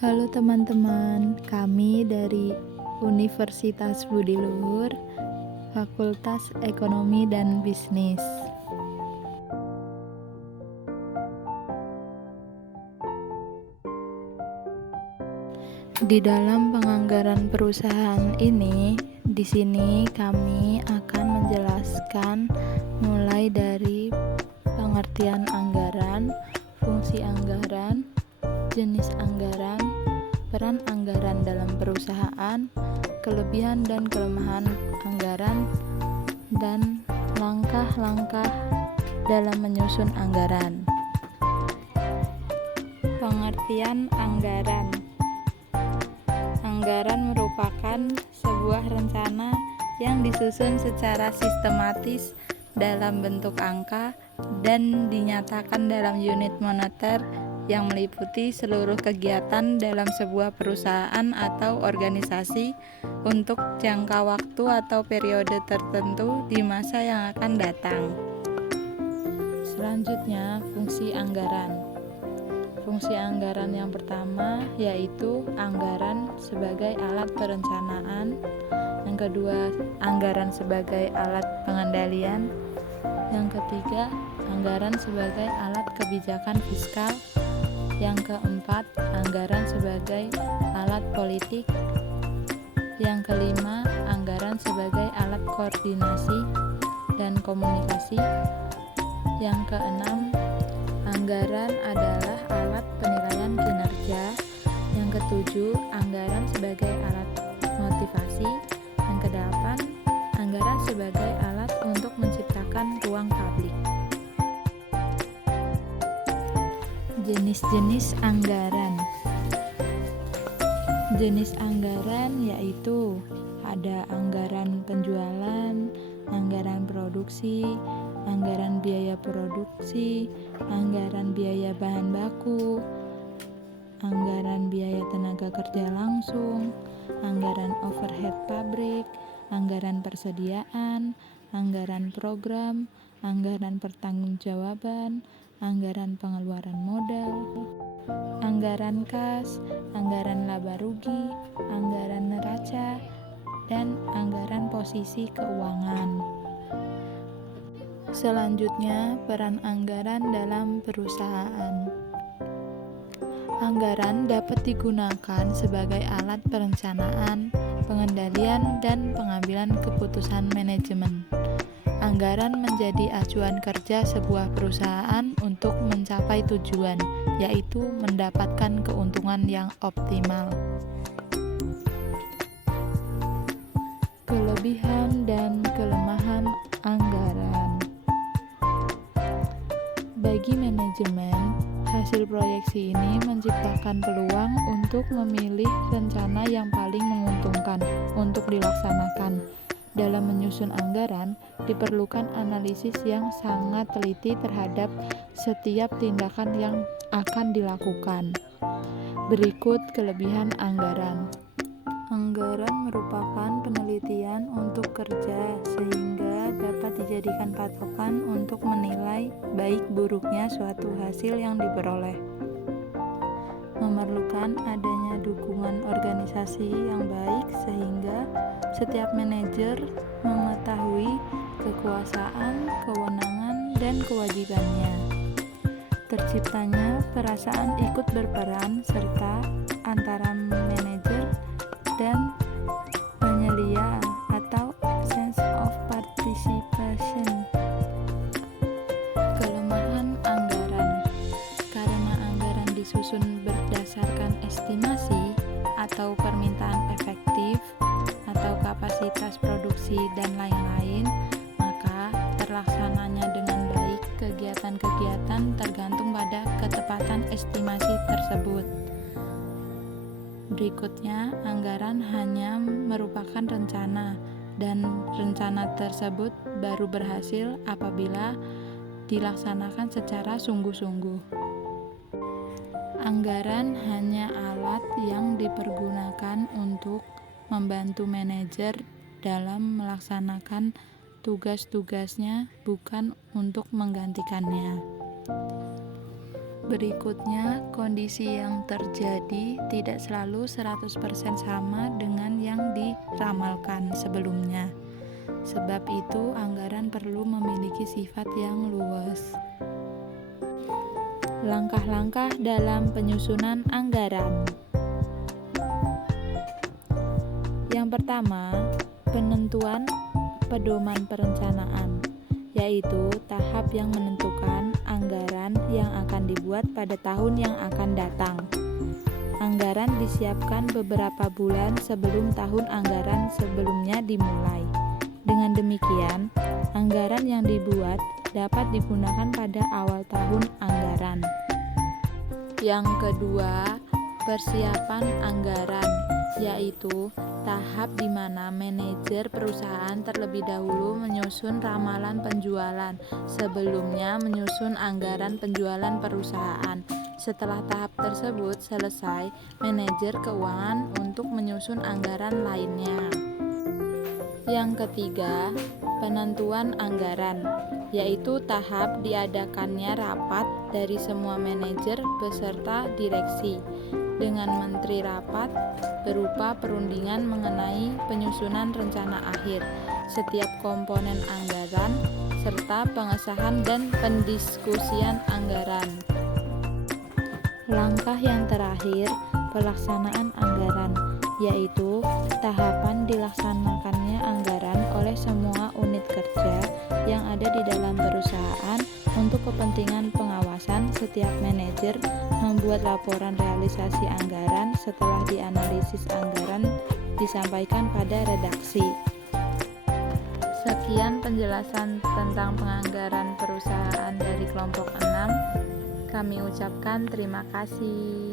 Halo teman-teman, kami dari Universitas Budi Luhur, Fakultas Ekonomi dan Bisnis. Di dalam penganggaran perusahaan ini, di sini kami akan menjelaskan mulai dari pengertian anggaran, fungsi anggaran, jenis anggaran, peran anggaran dalam perusahaan, kelebihan dan kelemahan anggaran, dan langkah-langkah dalam menyusun anggaran. Pengertian anggaran. Anggaran merupakan sebuah rencana yang disusun secara sistematis dalam bentuk angka dan dinyatakan dalam unit moneter yang meliputi seluruh kegiatan dalam sebuah perusahaan atau organisasi untuk jangka waktu atau periode tertentu di masa yang akan datang. Selanjutnya, fungsi anggaran. Fungsi anggaran yang pertama yaitu anggaran sebagai alat perencanaan, yang kedua anggaran sebagai alat pengendalian, yang ketiga anggaran sebagai alat kebijakan fiskal, yang keempat anggaran sebagai alat politik, yang kelima anggaran sebagai alat koordinasi dan komunikasi, yang keenam anggaran adalah alat penilaian kinerja, yang ketujuh anggaran sebagai alat motivasi, yang kedelapan anggaran sebagai alat untuk menciptakan ruang publik. Jenis-jenis anggaran. Jenis anggaran yaitu ada anggaran penjualan, anggaran produksi, anggaran biaya produksi, anggaran biaya bahan baku, anggaran biaya tenaga kerja langsung, anggaran overhead pabrik, anggaran persediaan, anggaran program, anggaran pertanggungjawaban, anggaran pengeluaran modal, anggaran kas, anggaran laba rugi, anggaran neraca, dan anggaran posisi keuangan. Selanjutnya, peran anggaran dalam perusahaan. Anggaran dapat digunakan sebagai alat perencanaan, pengendalian, dan pengambilan keputusan manajemen. Anggaran menjadi acuan kerja sebuah perusahaan untuk mencapai tujuan, yaitu mendapatkan keuntungan yang optimal. Kelebihan dan kelemahan anggaran. Bagi manajemen, hasil proyeksi ini menciptakan peluang untuk memilih rencana yang paling menguntungkan untuk dilaksanakan. Dalam menyusun anggaran, diperlukan analisis yang sangat teliti terhadap setiap tindakan yang akan dilakukan. Berikut kelebihan anggaran. Anggaran merupakan penelitian untuk kerja sehingga dapat dijadikan patokan untuk menilai baik buruknya suatu hasil yang diperoleh. Memerlukan adanya dukungan organisasi yang baik sehingga setiap manajer mengetahui kekuasaan, kewenangan, dan kewajibannya. Terciptanya perasaan ikut berperan serta antara manajer dan penyelia atau sense of participation. Kelemahan anggaran. Karena anggaran disusun berdasarkan estimasi atau permintaan efektif atau kapasitas produksi dan lain-lain, maka terlaksananya dengan baik kegiatan-kegiatan tergantung pada ketepatan estimasi tersebut. Berikutnya, anggaran hanya merupakan rencana, dan rencana tersebut baru berhasil apabila dilaksanakan secara sungguh-sungguh. Anggaran hanya alat yang dipergunakan untuk membantu manajer dalam melaksanakan tugas-tugasnya, bukan untuk menggantikannya. Berikutnya, kondisi yang terjadi tidak selalu 100% sama dengan yang diramalkan sebelumnya. Sebab itu, anggaran perlu memiliki sifat yang luas. Langkah-langkah dalam penyusunan anggaran. Yang pertama, penentuan pedoman perencanaan, yaitu tahap yang menentukan anggaran yang akan dibuat pada tahun yang akan datang. Anggaran disiapkan beberapa bulan sebelum tahun anggaran sebelumnya dimulai. Dengan demikian, anggaran yang dibuat dapat digunakan pada awal tahun anggaran. Yang kedua, persiapan anggaran, yaitu tahap di mana manajer perusahaan terlebih dahulu menyusun ramalan penjualan, sebelumnya menyusun anggaran penjualan perusahaan. Setelah tahap tersebut selesai, manajer keuangan untuk menyusun anggaran lainnya. Yang ketiga, penentuan anggaran, yaitu tahap diadakannya rapat dari semua manajer beserta direksi dengan menteri rapat berupa perundingan mengenai penyusunan rencana akhir setiap komponen anggaran serta pengesahan dan pendiskusian anggaran. Langkah yang terakhir, pelaksanaan anggaran, yaitu tahapan dilaksanakannya anggaran oleh semua unit kerja yang ada di dalam perusahaan untuk kepentingan pengawasan. Setiap manajer membuat laporan realisasi anggaran setelah dianalisis anggaran disampaikan pada redaksi. Sekian penjelasan tentang penganggaran perusahaan dari kelompok 6. Kami ucapkan terima kasih.